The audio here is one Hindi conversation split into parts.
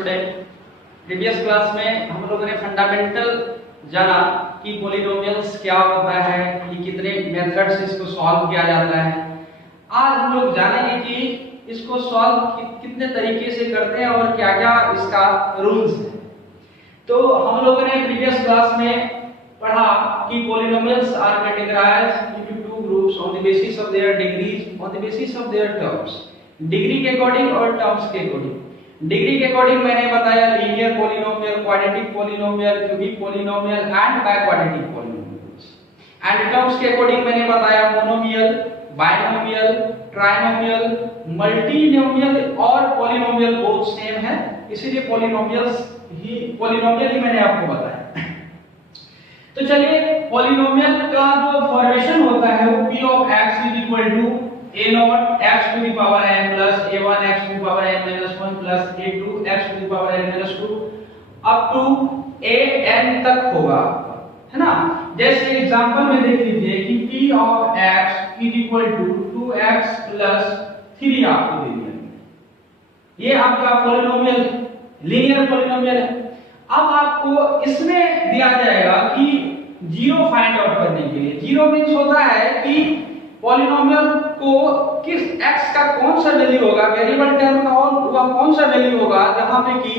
स्टूडेंट, प्रीवियस क्लास में हम लोगों ने फंडामेंटल जाना कि पॉलिनोमियल्स क्या होता है, कि कितने मेथड से इसको सॉल्व किया जाता है। आज हम लोग जानेंगे कि इसको सॉल्व कितने तरीके से करते हैं और क्या-क्या इसका रूल्स है। तो हम लोगों ने प्रीवियस क्लास में पढ़ा कि polynomials are categorised into two groups on the basis of their degrees, on the basis of their terms, degree के अकॉर्डिंग और टर्म्स के अकॉर्डिंग। डिग्री के अकॉर्डिंग मैंने बताया linear polynomial, quadratic polynomial, cubic polynomial and biquadratic polynomials. And terms के अकॉर्डिंग मैंने बताया मोनोमियल, बाइनोमियल, ट्राइनोमियल, मल्टीनोमियल और पॉलिनोमियल बोथ सेम है, इसीलिए पॉलिनोमियल ही मैंने आपको बताया। तो चलिए पॉलिनोमियल का जो फॉर्मेशन होता है वो p of x is equal to a0 x to the power n plus a1 x to the power n minus 1 plus a2 x to the power n minus 2 up to an तक होगा, है ना। जैसे एग्जांपल में देख लीजिए कि p of x is equal to 2x plus 3 आपको दे दिया, ये आपका पॉलिनोमियल लीनियर पॉलिनोमियल है। अब आपको इसमें दिया जाएगा कि जीरो फाइंड आउट करने के लिए। जीरो मींस होता है कि पॉलिनोमियल को किस x का कौन सा वैल्यू होगा, वेरिएबल टर्म का वह कौन सा वैल्यू होगा जहां पे कि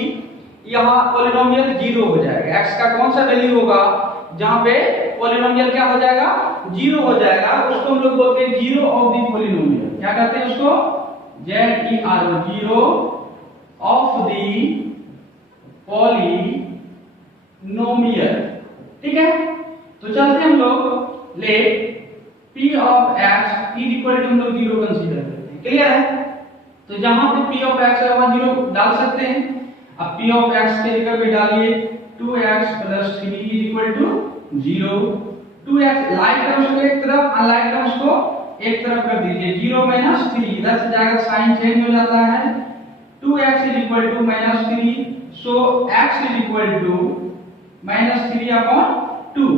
यहां पॉलिनोमियल जीरो हो जाएगा। x का कौन सा वैल्यू होगा जहां पे पॉलिनोमियल क्या हो जाएगा, जीरो हो जाएगा, उसको हम लोग बोलते हैं जीरो ऑफ द पॉलिनोमियल। क्या कहते हैं उसको, ZERO, zero of the polynomial. ठीक है, तो चलते हम लोग ले p of x is equal to हम लोग जीरो कंसीडर करते हैं। क्लियर है, तो जहां पे p of x है वहां जीरो डाल सकते हैं। अब p of x के जगह पे डालिए 2x plus 3 is equal to 0। 2x like terms को एक तरफ, अनलाइक टर्म्स को एक तरफ कर दीजिए। 0 minus 3 इधर से जाकर साइन चेंज हो जाता है। 2x is equal to minus 3, so x is equal to minus 3 upon 2।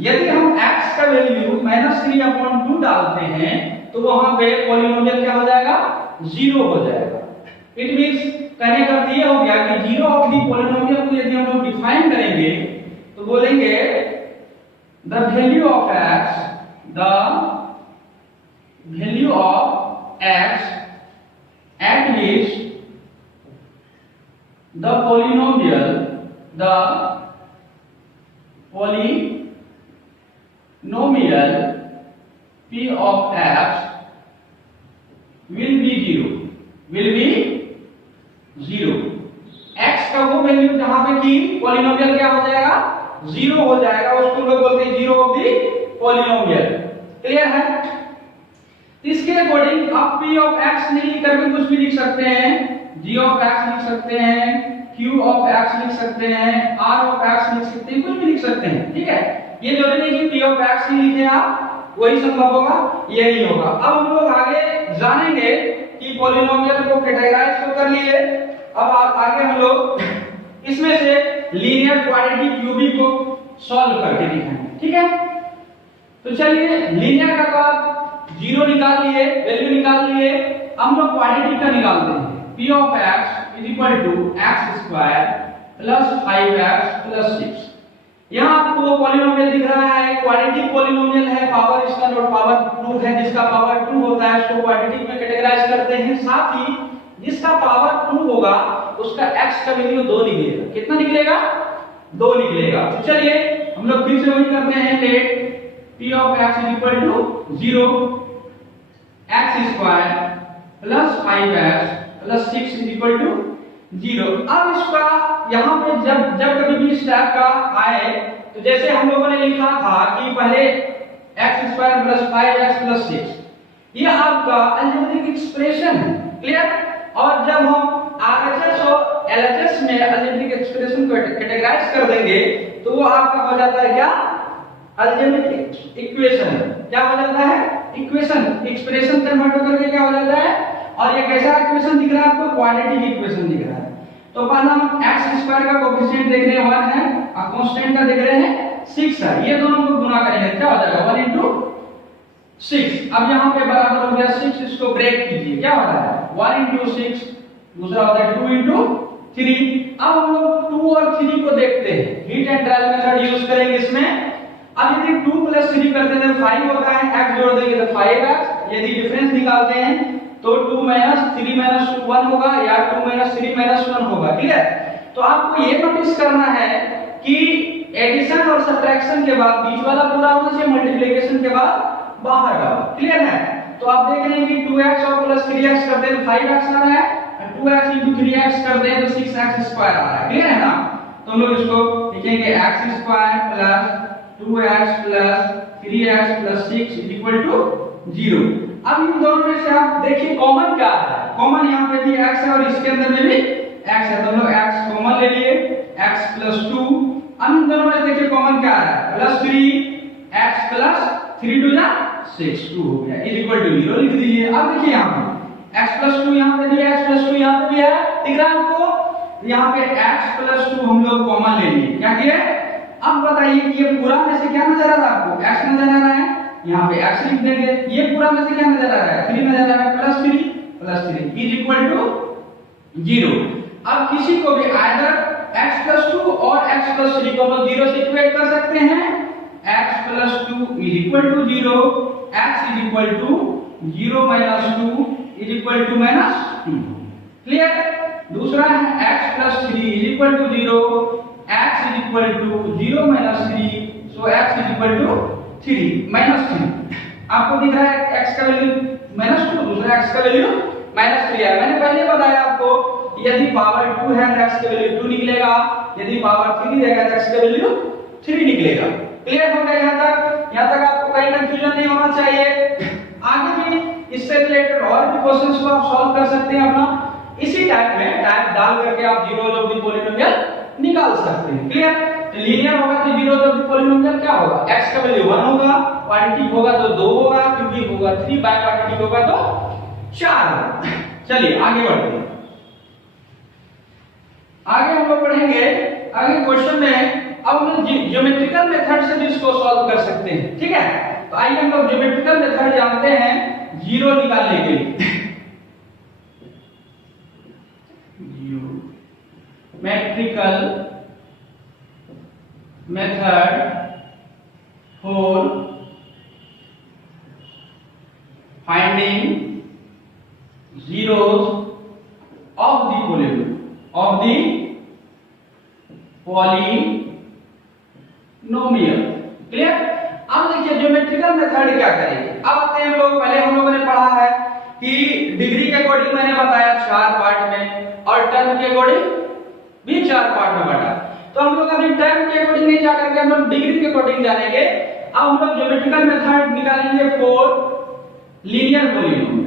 यदि हम x का वैल्यू -3/2 डालते हैं तो वहां पे पॉलिनोमियल क्या हो जाएगा, जीरो हो जाएगा। इट मींस कहने का अर्थ ये हो गया कि जीरो ऑफ द पॉलिनोमियल को यदि हम लोग डिफाइन करेंगे तो बोलेंगे the value of x, the value of x at which the polynomial p of x will be zero। x का वो वैल्यू जहां पे कि पॉलिनोमियल क्या हो जाएगा, जीरो हो जाएगा, उसको लोग बोलते हैं zero of the polynomial. Clear है, इसके अकॉर्डिंग आप p of x नहीं लिख करके कुछ भी लिख सकते हैं, g of x लिख सकते हैं, q of x लिख सकते हैं, r of x लिख सकते हैं, कुछ भी लिख सकते हैं। ठीक है, ये जरूरी नहीं कि p of x ही लिखे आप वही संभव होगा, ये नहीं होगा। अब हम लोग आगे जानेंगे कि पॉलिनोमियल को कैटेगराइज तो कर लिए, अब आगे हम लोग इसमें से लीनियर, क्वाड्रेटिक, क्यूबिक को सॉल्व करके दिखाएंगे। ठीक है, तो चलिए लीनियर का तो आप जीरो निकाल लिए, वैल्यू निकाल लिए, हम लोग क्वाड्रेटिक का निकालते हैं। p of x is equal to x square plus 5x plus 6। यहाँ आपको पॉलिनोमियल दिख रहा है, क्वाड्रेटिक पॉलिनोमियल है, पावर इसका नोट पावर 2 है, जिसका पावर 2 होता है उसको क्वाड्रेटिक में कैटेगराइज करते हैं। साथ ही जिसका पावर 2 होगा उसका x का वैल्यू 2 निकलेगा। कितना निकलेगा, 2 निकलेगा। तो चलिए हम लोग फिर से वही करते हैं, let p of x is equal to 0, x square plus 5x plus 6 is equal to 0। अब इसका यहाँ पे जब कभी भी इस टाइप का आए तो जैसे हम लोगों ने लिखा था कि पहले x square plus 5x plus 6, ये आपका अलजेब्रिक एक्सप्रेशन है। क्लियर, और जब हम RHS और LHS में अलजेब्रिक एक्सप्रेशन को कैटेगराइज कर देंगे तो वो आपका हो जाता है क्या, अलजेब्रिक इक्वेशन। क्या हो जाता है, इक्वेशन, एक्सप्रेशन कन्वर्ट करके क्या हो जाता है, और ये कैसा इक्वेशन दिख रहा है आपको, क्वाड्रेटिक इक्वेशन दिख रहा है। तो पहला हम x स्क्वायर का कोएफिशिएंट देख रहे हैं 1 है और कांस्टेंट का देख रहे हैं 6 है, ये दोनों को गुणा करेंगे क्या हो जाएगा 1 into 6। अब यहाँ पे बराबर हो गया 6, इसको ब्रेक कीजिए, क्या हो रहा है 1 into 6, दूसरा होता है 2 into 3, अब हम लोग 2 और 3 को देखते हैं, heat and trial method use करेंगे इसमें। अब यदि 2 + 3 करते हैं तो 5 होता है, x जोड़ देंगे तो 5x। यदि डिफरेंस निकालते हैं तो 2 - 3 - 1 होगा या 2 - 3 - 1 होगा। क्लियर? तो आपको ये नोटिस करना है कि एडिशन और सब्ट्रैक्शन के बाद बीच वाला पूरा होना चाहिए, मल्टीप्लिकेशन के बाद बाहर का। क्लियर है? तो आप देख रहे हैं कि 2x और प्लस 3x करते हैं तो 5x आ रहा है, 2x * 3x करते हैं तो 6x² आ रहा है। क्लियर है ना? तो हम लोग इसको लिखेंगे x² + 2x + 3x + 6 = 0। अब इन दोनों में से आप देखिए कॉमन क्या है। कॉमन यहाँ पे भी x है और इसके अंदर में भी x है, तो हम लोग x कॉमन ले लिए, x + 2। अब इन दोनों में देखिए कॉमन क्या है, +3x + 3 2 जा 6 2 हो गया = 0 लिख दीजिए। अब देखिए यहाँ पे x + 2 यहाँ पे भी है, x + 2 यहाँ पे भी है, दिख रहा है आपको? यहाँ पे x + 2 हम लोग कॉमन ले लिए। क्या किए? अब बताइए कि ये पूरा में से क्या नजर आ रहा है आपको? x नजर आ रहा है, यहाँ पे x लिख देंगे। ये पूरा में से क्या नजर आ रहा है? 3 नजर आ रहा है, +3 = 0। अब किसी को भी आइदर x + 2 और x + 3 को हम लोग 0 से इक्वेट कर सकते हैं। x + 2 = 0, x = 0 - 2 -2। क्लियर? दूसरा है x + 3 = 0, x = 0 - 3, सो x = 3 - 3। आपको दिख रहा है x का वैल्यू -2, दूसरा x का वैल्यू -3 है। मैंने पहले बताया आपको यदि पावर 2 है तो x का वैल्यू 2 निकलेगा, यदि पावर 3 रहेगा तो x का वैल्यू 3 निकलेगा। क्लियर हो गया यहाँ तक? यहाँ तक आपको कहीं कंफ्यूजन नहीं होना चाहिए। आगे भी इससे रिलेटेड और भी क्वेश्चंस को आप सॉल्व कर सकते हैं अपना इसी टाइप में, टाइप डाल करके आप जीरोज ऑफ द पॉलिनोमियल निकाल सकते हैं। क्लियर? लीनियर होगा तो जीरोज ऑफ द पॉलिनोमियल क्या होगा? x का वैल्यू 1 होगा, क्वाड्रेटिक होगा तो 2 होगा, क्यूबिक होगा 3, बाय क्वाड्रेटिक होगा तो 4। चलिए आगे बढ़ते हैं। आगे हम लोग पढ़ेंगे, आगे क्वेश्चन में अब हम ज्योमेट्रिकल मेथड से भी इसको सॉल्व कर सकते हैं। ठीक है? तो आइए हम लोग ज्योमेट्रिकल मेथड जानते हैं जीरो निकालने के लिए। Geometrical method for finding zeros of the polynomial। Clear? अब देखिए ज्योमेट्रिकल मेथड क्या करेंगे। अब आते हैं हम लोग, पहले हम लोगों ने पढ़ा है कि डिग्री के अकॉर्डिंग मैंने बताया 4 पार्ट में और टर्म के अकॉर्डिंग भी 4 पार्ट में बांटा। तो हम लोग अभी टर्म के अकॉर्डिंग नहीं जाकर के हम लोग डिग्री के अकॉर्डिंग जानेंगे। अब हम लोग ज्योमेट्रिकल मेथड निकालेंगे for linear polynomial.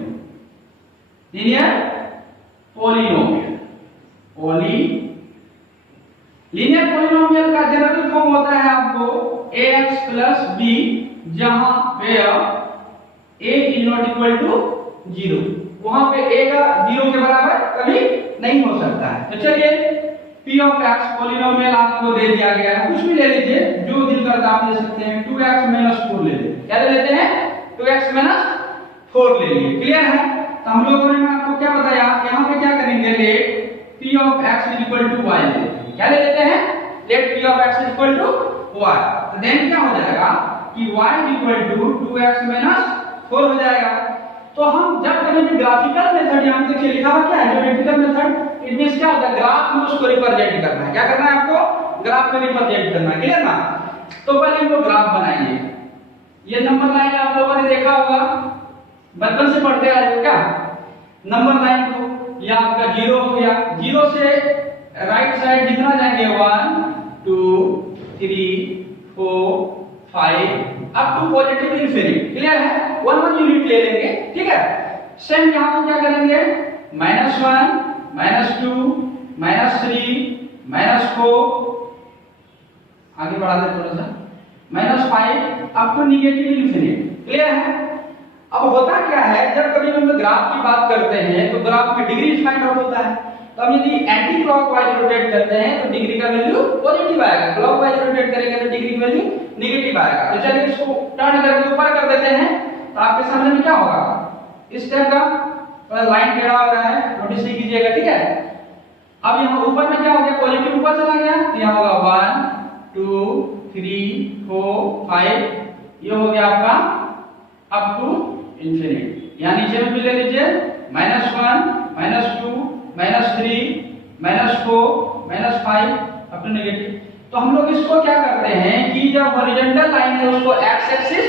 Linear polynomial का जनरल फॉर्म होता है आपको ax + b, जहां पे a is not equal to 0, वहां पे a का 0 के बराबर कभी नहीं हो सकता है। तो चलिए p of x पॉलिनोमियल आपको दे दिया गया है, कुछ भी ले लीजिए, जो दिल करता आप ले सकते हैं। 2x - 4 ले लीजिए। क्या ले लेते हैं? 2x - 4 ले लीजिए। क्लियर है? तो हम लोगों ने आपको क्या बताया, यहाँ पे क्या करेंगे, late p of x = y ले लेते हैं। क्या ले लेते हैं? Let p of x = y। तो देन क्या हो जाएगा कि y = 2x - 4 हो जाएगा। तो हम जब करेंगे ग्राफिकल मेथड, यहाँ पे देखिए लिखा हुआ क्या है, ज्योमेट्रिकल मेथड। इट मींस क्या होता है, ग्राफ में उसको रिप्रेजेंट करना है। क्या करना है आपको? ग्राफ में रिप्रेजेंट करना है। क्लियर ना? तो पहले हम लोग ग्राफ बनाएंगे। ये नंबर लाइन आप लोगों ने देखा होगा, बचपन से पढ़ते आ रहे हो क्या? नंबर लाइन को, ये आपका 0 हो गया, 0 से राइट साइड जितना जाएंगे 1 2 3 4 5 up to positive infinity. Clear है? 1 यूनिट ले लेंगे। ठीक है? सेम यहां पे क्या करेंगे, -1 -2 -3 -4, आगे बढ़ा दे थोड़ा सा, -5 up to negative infinity. Clear है? अब होता क्या है, जब कभी हम लोग ग्राफ की बात करते हैं तो ग्राफ की डिग्री फाइंड आउट होता है। तो हम यदि एंटी क्लॉकवाइज रोटेट करते हैं तो डिग्री का वैल्यू पॉजिटिव आएगा, क्लॉकवाइज रोटेट करेंगे तो डिग्री का वैल्यू नेगेटिव आएगा। तो चलिए इसको टर्न करके ऊपर कर देते हैं, तो आपके सामने में क्या होगा, इस टाइप का लाइन टेढ़ा हो रहा है, नोटिस कीजिएगा। ठीक है? अब यहाँ ऊपर में क्या हो गया, ऊपर चला गया तो यहाँ होगा 1 2 3 4 5, ये हो गया आपका अप टू इंफिनिट। यहाँ नीचे में भी ले लीजिए -1 -2 -3 -4 -5 अप टू नेगेटिव। तो हम लोग इसको क्या करते हैं कि जब हॉरिजॉन्टल लाइन है उसको एक्स एक्सिस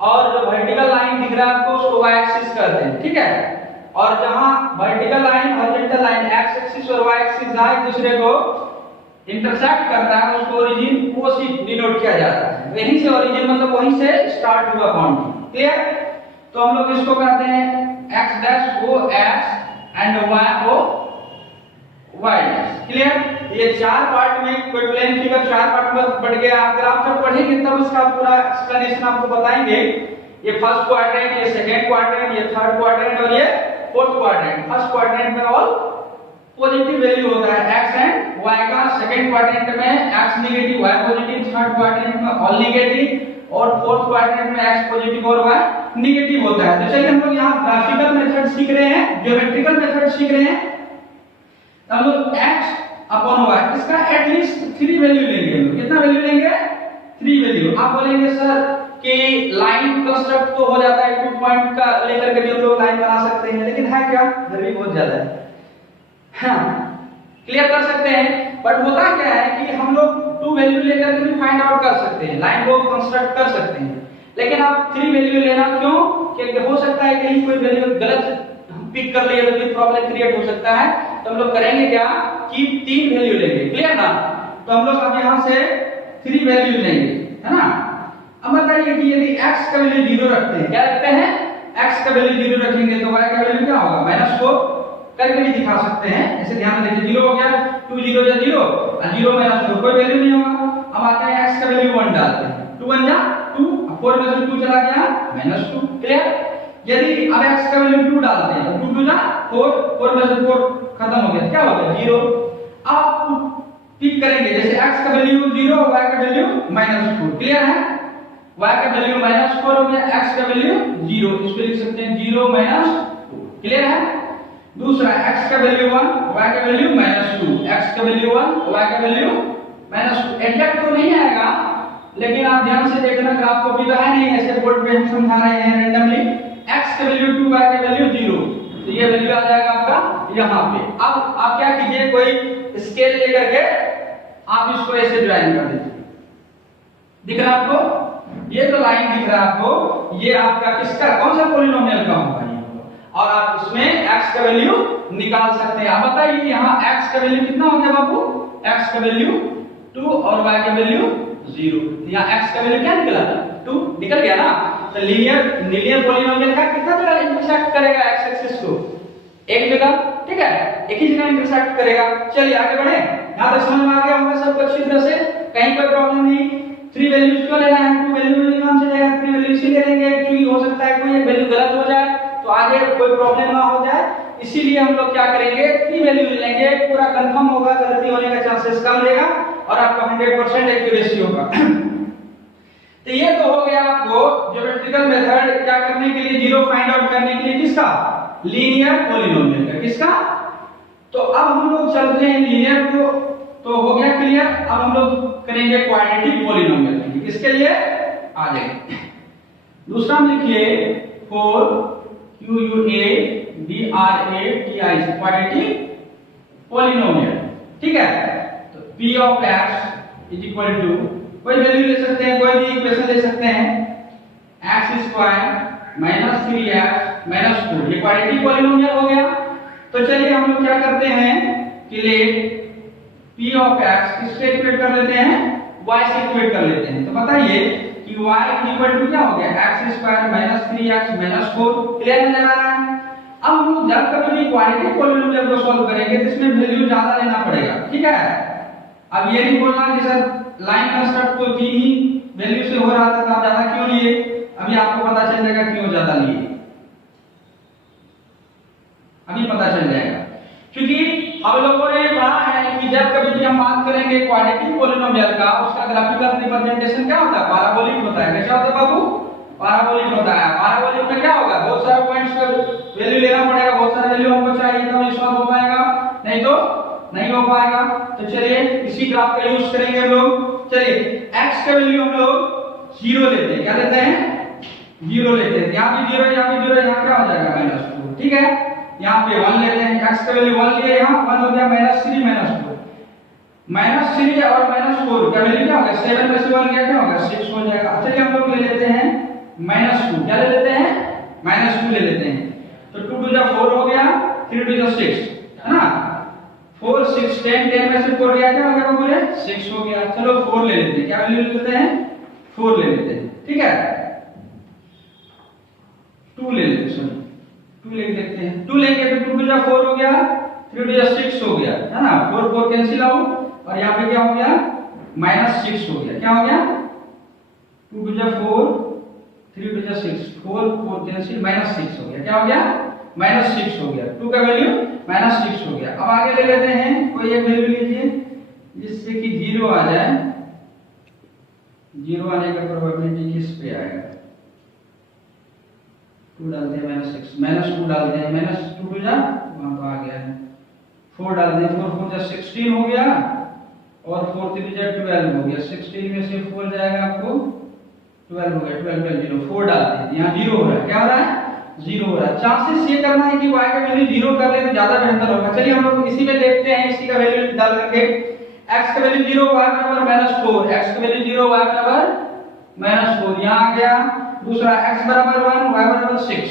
और जो वर्टिकल लाइन दिख रहा है आपको उसको वाई एक्सिस करते हैं, ठीक है। और जहां vertical line horizontal line x axis और वाई एक्सिस एक दूसरे को इंटरसेक्ट करता है उसको ओरिजिन ओ से डिनोट किया जाता है। वहीं से ओरिजिन मतलब वहीं से स्टार्ट हुआ पॉइंट, क्लियर। तो हम लोग इसको कहते हैं x dash O x and y O y, clear. ये चार पार्ट में कोई प्लेन फिगर चार पार्ट में बढ़ गया। अगर आप जब पढ़ेंगे तब इसका पूरा एक्सप्लेनेशन आपको बताएंगे। ये फर्स्ट क्वाड्रेंट, ये सेकंड क्वाड्रेंट, ये थर्ड क्वाड्रेंट और ये फोर्थ क्वाड्रेंट। फर्स्ट क्वाड्रेंट में ऑल पॉजिटिव वैल्यू होता है x एंड y का, सेकंड क्वाड्रेंट में x negative y positive, third quadrant में ऑल नेगेटिव और फोर्थ क्वाड्रेंट में x पॉजिटिव और y नेगेटिव होता है। तो चलिए हम लोग यहाँ ग्राफिकल मेथड सीख रहे हैं, ज्योमेट्रिकल मेथड सीख रहे हैं। हम लोग x अपॉन y इसका एटलीस्ट 3 वैल्यू लेंगे। हम लोग कितना वैल्यू लेंगे? 3 वैल्यू। आप बोलेंगे सर कि लाइन कंस्ट्रक्ट तो हो जाता है, 2 पॉइंट का लेकर के भी हम लोग लाइन बना सकते हैं, लेकिन है क्या गर्मी बहुत ज्यादा है। हाँ, क्लियर कर सकते हैं, बट होता क्या है कि हम लोग 2 वैल्यू लेकर के भी फाइंड आउट कर सकते हैं, लाइन को कंस्ट्रक्ट कर सकते हैं। लेकिन आप 3 वैल्यू लेना क्यों? क्योंकि हो सकता है कहीं कोई वैल्यू गलत पिक कर लिए तो फिर प्रॉब्लम क्रिएट हो सकता है। तो हम लोग करेंगे क्या कि 3 वैल्यू लेंगे, क्लियर ना। तो हम लोग अब यहाँ से 3 वैल्यू लेंगे, है ना। अब बताइए कि यदि x का वैल्यू 0 रखते हैं, क्या रखते हैं? x का वैल्यू 0 रखेंगे तो y का वैल्यू क्या होगा? -4 करके भी दिखा सकते हैं। ऐसे ध्यान में देखिए 0 हो गया, 2 0 या 0 और 0 -4 कोई वैल्यू नहीं होगा। अब आते हैं x का वैल्यू 1 डालते हैं, 2 1 जा 2, 4 में से 2 चला गया -2, क्लियर। यदि अब x का वैल्यू 2 डालते हैं तो 2 2 जा 4, 4 में से 4 खत्म हो गया, क्या हो गया 0। अब पिक करेंगे जैसे x का वैल्यू 0, y का वैल्यू -4, क्लियर है। y का वैल्यू -4 हो गया, x का वैल्यू 0, इसको लिख सकते हैं 0 -2, क्लियर है। दूसरा x का वैल्यू 1, y का वैल्यू -2, x का वैल्यू 1, y का वैल्यू -2। एग्जैक्ट तो नहीं आएगा, लेकिन आप ध्यान से देखना, ग्राफ कॉपी तो है नहीं, ऐसे बोर्ड पे हम समझा रहे हैं रैंडमली। x का वैल्यू 2, y का वैल्यू 0, तो ये वैल्यू आ जाएगा आपका यहाँ पे। अब आप क्या कीजिए, कोई स्केल लेकर के आप इसको ऐसे ज्वाइन कर दीजिए। दिख रहा है आपको? ये जो लाइन दिख रहा है आपको, ये आपका किसका, कौन सा पॉलिनोमियल का होगा ये, और आप उसमें x का वैल्यू निकाल सकते हैं। अब बताइए यहाँ x का वैल्यू कितना हो गया बाबू? x का वैल्यू 2 और y का वैल्यू 0। यहाँ x का वैल्यू क्या निकला था? 2 निकल गया ना। तो लीनियर पॉलिनोमियल का कितना जगह इंटरसेक्ट करेगा x एक्सिस को? एक जगह, ठीक है, एक ही जगह इंटरसेक्ट करेगा। चलिए आगे बढ़े, यहाँ तक समझ में आ गया होगा सबको अच्छी तरह से, कहीं कोई प्रॉब्लम नहीं। 3 वैल्यूज क्यों लेना है? 2 वैल्यू कौन से लेगा? 3 वैल्यू इसीलिए लेंगे क्योंकि हो सकता है कोई एक वैल्यू गलत हो जाए तो आगे कोई प्रॉब्लम ना हो जाए, इसीलिए हम लोग क्या करेंगे 3 वैल्यू लेंगे। पूरा कंफर्म होगा, गलती होने का चांसेस कम रहेगा और आपका 100% एक्यूरेसी होगा। तो ये तो हो गया आपको ज्योमेट्रिकल मेथड क्या करने के लिए, 0 फाइंड आउट करने के लिए, किसका? लीनियर पॉलिनोमियल का, किसका। तो अब हम लोग चलते हैं लीनियर को, तो हो गया क्लियर। अब हम लोग करेंगे क्वाड्रेटिक पॉलिनोमियल के लिए, किसके लिए? आ जाएंगे दूसरा हम लिखिए 4QUADRATI क्वाड्रेटिक पॉलिनोमियल, ठीक है। तो P of x is equal to, कोई वैल्यू ले सकते हैं, कोई भी इक्वेशन ले सकते हैं, x square minus 3x minus 4, ये क्वाड्रेटिक पॉलिनोमियल हो गया। तो चलिए हम लोग क्या करते हैं कि लेट P of x किससे इक्वेट कर लेते हैं? y से इक्वेट कर लेते हैं। तो बताइए कि y इक्वल टू क्या हो गया? x square minus 3x minus 4, clear नजर आ रहा है। अब हम लोग जब कभी भी क्वाड्रेटिक पॉलिनोमियल को सॉल्व करेंगे तो इसमें वैल्यू ज्यादा लेना पड़ेगा, ठीक है। अब ये नहीं बोलना कि सर लाइन कंस्ट्रक्ट तो 3 ही वैल्यू से हो रहा था तो आप ज्यादा क्यों लिए, अभी आपको पता चल जाएगा क्यों ज्यादा लिए, अभी पता चल जाएगा। क्योंकि हम लोगों ने पढ़ा है कि जब कभी भी हम बात करेंगे क्वाड्रेटिक पॉलिनोमियल का, उसका ग्राफिकल रिप्रेजेंटेशन क्या होता है? पैराबोलिक होता है। कैसा होता है बाबू? पैराबोलिक होता है। पैराबोलिक में क्या होगा? बहुत सारे पॉइंट्स का वैल्यू लेना पड़ेगा, बहुत सारे वैल्यू हमको चाहिए तब ये सॉल्व हो पाएगा, नहीं तो नहीं हो पाएगा। तो चलिए इसी ग्राफ का यूज करेंगे हम लोग। चलिए x का वैल्यू हम लोग 0 लेते हैं। क्या लेते हैं? 0 लेते हैं। यहाँ भी 0, यहाँ भी 0, यहाँ क्या हो जाएगा -2। ठीक है, यहाँ पे 1 लेते हैं। x का वैल्यू 1 लिया, यहाँ 1 हो गया -3 -4। -3 और -4 का वैल्यू क्या होगा? 7 में से 1 गया, क्या होगा? 6 हो जाएगा। चलिए हम लोग ले लेते हैं -2। क्या ले लेते हैं? -2 ले लेते हैं। तो 2 2 जा 4 हो गया, 3 2 जा 6, है ना? 4 6 10, 10 में से 4 गया, क्या हो गया बोले? 6 हो गया। चलो 4 ले लेते हैं। क्या वैल्यू ले लेते हैं? 4 ले लेते हैं। ठीक है, 2 ले लेते हैं। सॉरी 2 ले देखते हैं। 2 लेंगे तो 2 2 जा 4 हो गया, 3 2 जा 6 हो गया, है ना? 4 4 कैंसिल आउट और यहाँ पे क्या हो गया? -6 हो गया। क्या हो गया? 2 2 जा 4, 3 2 जा 6, 4 4 कैंसिल, -6 हो गया। क्या हो गया? -6 हो गया। 2 का वैल्यू -6 हो गया। अब आगे ले लेते हैं कोई एक वैल्यू लीजिए जिससे कि 0 आ जाए। 0 आने का प्रोबेबिलिटी किस पे आएगा? 2 डालते हैं -6, -2 डालते हैं, -2 हो जा वहां तो आ गया है। 4 डालते हैं, 4 4 जा 16 हो गया और 4 3 जा 12 हो गया। 16 में से 4 जाएगा आपको 12 हो गया। 12 12 0, 4 डालते हैं, यहाँ 0 हो रहा है। क्या हो रहा है? 0 हो रहा है। चांसेस ये करना है कि y का वैल्यू 0 कर ले तो ज्यादा बेहतर होगा। चलिए हम लोग इसी में देखते हैं, इसी का वैल्यू डाल करके। x का वैल्यू 0, y बराबर -4, x का वैल्यू 0, y बराबर -4, यहाँ आ गया। दूसरा x बराबर 1, y बराबर 6,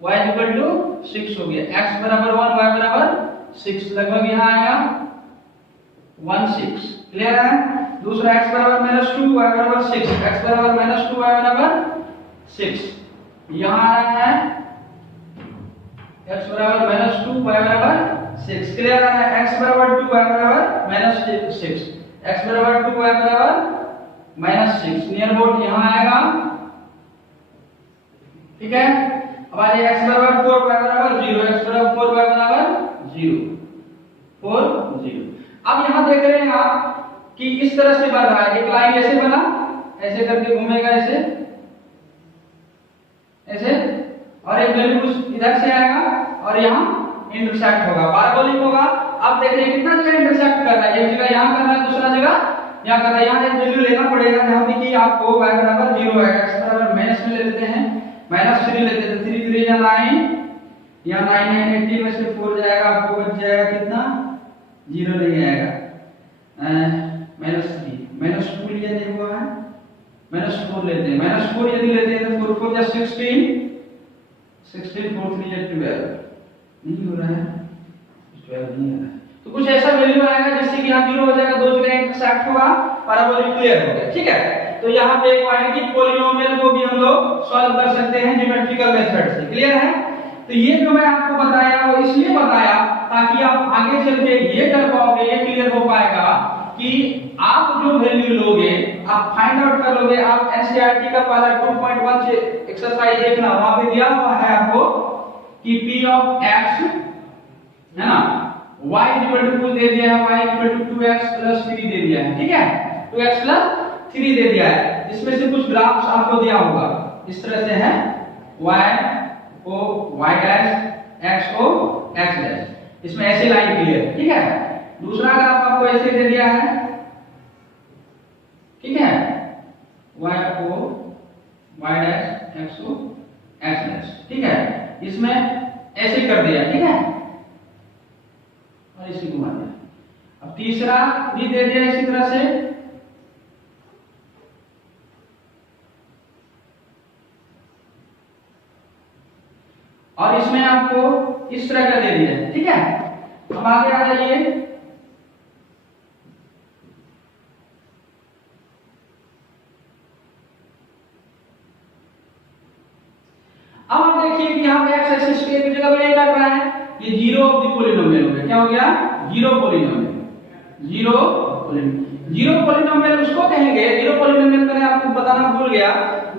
y इक्वल टू 6 हो गया। x बराबर 1, y बराबर 6, लगभग यहाँ आएगा 1 6। क्लियर है? दूसरा x बराबर -2, y बराबर 6, x बराबर -2, y बराबर 6, यहाँ आ रहा है x बराबर -2, y बराबर 6। क्लियर है? x बराबर 2, y बराबर -6, x बराबर 2, y बराबर -6, नियर अबाउट यहाँ आएगा। ठीक है, अब आ जाए x बराबर 4, y बराबर 0, x बराबर 4, y बराबर 0, 4 0। अब यहाँ देख रहे हैं आप कि इस तरह से बन रहा है। एक लाइन ऐसे बना, ऐसे करके घूमेगा, ऐसे ऐसे, और एक वैल्यू इधर से आएगा और यहाँ इंटरसेक्ट होगा, पैराबोलिक होगा। अब देख रहे हैं कितना जगह इंटरसेक्ट कर रहा है। एक जगह यहाँ कर रहा है, दूसरा जगह यहाँ कर रहा है। यहाँ एक वैल्यू लेना पड़ेगा जहाँ पे कि आपको y बराबर 0 है, x बराबर माइनस में ले लेते हैं, -3 ले लेते हैं। 3 3 या 9, यहाँ 9 9 18 में से 4 जाएगा, आपको बच जाएगा कितना? 0 नहीं आएगा। -3 -2 लिया नहीं हुआ है, -4 लेते हैं। -4 यदि लेते हैं तो 4 4 या 16, 16 4 3 या 12, नहीं हो रहा है, 12 नहीं आ रहा है। तो कुछ ऐसा वैल्यू आएगा जिससे कि यहाँ 0 हो जाएगा, दो जगह इंटरसेक्ट होगा, पैराबोलिक क्लियर हो गया। ठीक है, तो यहाँ पे क्वाड्रेटिक पॉलिनोमियल को भी हम लोग सॉल्व कर सकते हैं ज्योमेट्रिकल मेथड से। क्लियर है? तो ये जो मैं आपको बताया वो इसलिए बताया ताकि आप आगे चल के ये कर पाओगे, ये क्लियर हो पाएगा कि आप जो वैल्यू लोगे, आप फाइंड आउट कर लोगे। आप एनसीईआरटी का पहला 2.1 से एक्सरसाइज देखना, वहां पे दिया हुआ है आपको कि p ऑफ x, है ना, y इक्वल टू दे दिया है, y equal to 2x plus 3 दे दिया है। ठीक है, 2x प्लस 3 दे दिया है। इसमें से कुछ ग्राफ्स आपको दिया होगा, इस तरह से है y o y dash, x o x dash, इसमें ऐसे लाइन क्लियर है। ठीक है, दूसरा ग्राफ आपको ऐसे दे दिया है। ठीक है, y o y dash, x o x dash. ठीक है, इसमें ऐसे कर दिया। ठीक है, और इसी घुमा दिया। अब तीसरा भी दे दिया इसी तरह से, और इसमें आपको इस तरह का दे दिया है। ठीक है, अब आगे आ जाइए। अब आप देखिए कि यहाँ पे x एक्सिस पे एक जगह पे ये काट रहा है, ये 0 ऑफ द पॉलिनोमियल हो गया। क्या हो गया? 0 पॉलिनोमियल। 0 पॉलिनोमियल उसको कहेंगे, 0 पॉलिनोमियल मैंने आपको बताना भूल गया।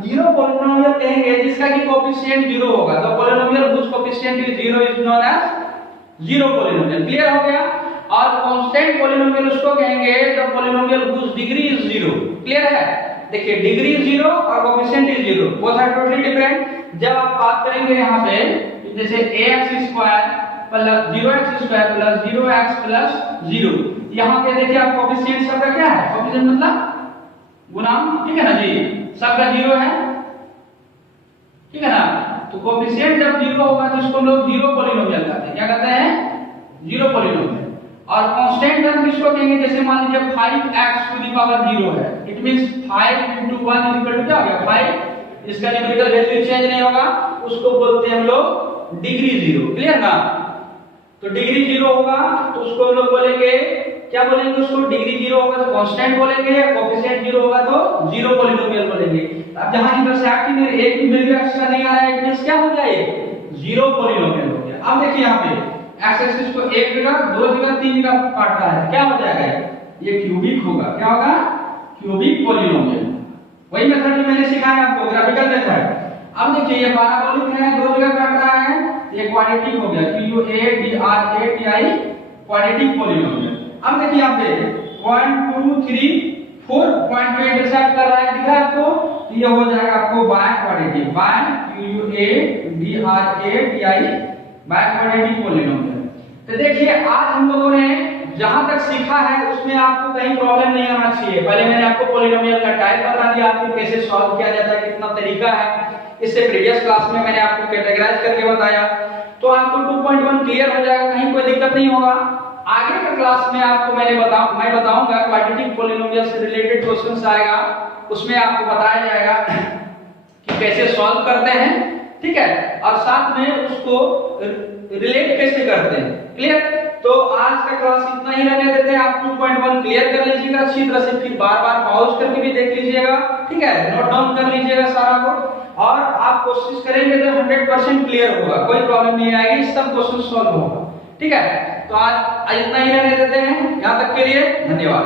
0 पॉलिनोमियल कहेंगे जिसका कि कोएफिशिएंट 0 होगा। The polynomial which coefficient is 0 is known as 0 polynomial. Clear हो गया? और कांस्टेंट पॉलिनोमियल उसको कहेंगे the polynomial which degree is 0। Clear है? देखिए, डिग्री 0 और coefficient is 0, both are totally different. जब आप बात करेंगे यहाँ पे जैसे ax square plus 0x square plus 0x plus 0। यहाँ पे देखिए आप कोएफिशिएंट सबका क्या है, कोएफिशिएंट मतलब गुणांक, ठीक है ना जी, सबका 0 है, ठीक है ना। तो कोएफिशिएंट जब 0 होगा तो इसको हम लोग जीरो पॉलिनोमियल कहते हैं। क्या कहते हैं, जीरो पॉलिनोमियल। और कांस्टेंट टर्म किसको कहेंगे, जैसे मान लीजिए 5x टू द पावर 0 है, इट मींस 5 * 1 = क्या हो गया 5, इसका न्यूमेरिकल वैल्यू चेंज नहीं होगा, उसको बोलते हैं हम लोग डिग्री 0। क्लियर ना। तो डिग्री 0 होगा तो उसको हम लोग बोलेंगे, क्या बोलेंगे उसको, डिग्री 0 होगा तो कांस्टेंट बोलेंगे, कोएफिशिएंट 0 होगा तो जीरो पॉलिनोमियल बोलेंगे। अब जहां इंटरसेक्टिंग में एक भी वैल्यू x का नहीं आ रहा है, इट मींस क्या हो गया, ये जीरो पॉलिनोमियल हो गया। अब देखिए यहाँ पे x एक्सिस को एक जगह, दो जगह, तीन जगह काटता है, क्या हो जाएगा, ये क्यूबिक होगा। क्या होगा, क्यूबिक पॉलिनोमियल। वही मेथड जो मैंने सिखाया आपको, ग्राफिकल मेथड। अब देखिए ये पैराबोलिक है, दो जगह काट रहा है, ये क्वाड्रेटिक हो गया, QUADRATI क्वाड्रेटिक पॉलिनोमियल। अब देखिए यहाँ पे 1 2 3 4 पॉइंट पे इंटरसेक्ट कर रहा है, दिख रहा है आपको, तो ये हो जाएगा आपको biquadratic, bi QUADRATI biquadratic polynomial. तो देखिए आज हम लोगों ने जहां तक सीखा है उसमें आपको कहीं प्रॉब्लम नहीं आना चाहिए। पहले मैंने आपको पॉलिनोमियल का टाइप बता दिया, आपको कैसे सॉल्व किया जाता है, कितना तरीका है। इससे प्रीवियस क्लास में मैंने आपको कैटेगराइज करके बताया, तो आपको 2.1 क्लियर हो जाएगा, कहीं कोई दिक्कत नहीं होगा। आगे के क्लास में आपको मैं बताऊंगा क्वाड्रेटिक पॉलिनोमियल से रिलेटेड क्वेश्चंस आएगा, उसमें आपको बताया जाएगा कि कैसे सॉल्व करते हैं, ठीक है, और साथ में उसको रिलेट कैसे करते हैं। क्लियर। तो आज का क्लास इतना ही रहने देते हैं, आप 2.1 क्लियर कर लीजिएगा अच्छी तरह से, फिर बार-बार पॉज करके भी देख लीजिएगा, ठीक है, नोट डाउन कर लीजिएगा सारा को, और आप कोशिश करेंगे तो 100% क्लियर होगा, कोई प्रॉब्लम नहीं आएगी, सब क्वेश्चन सॉल्व होगा, ठीक है। तो आज इतना ही रहने देते हैं, यहां तक के लिए धन्यवाद।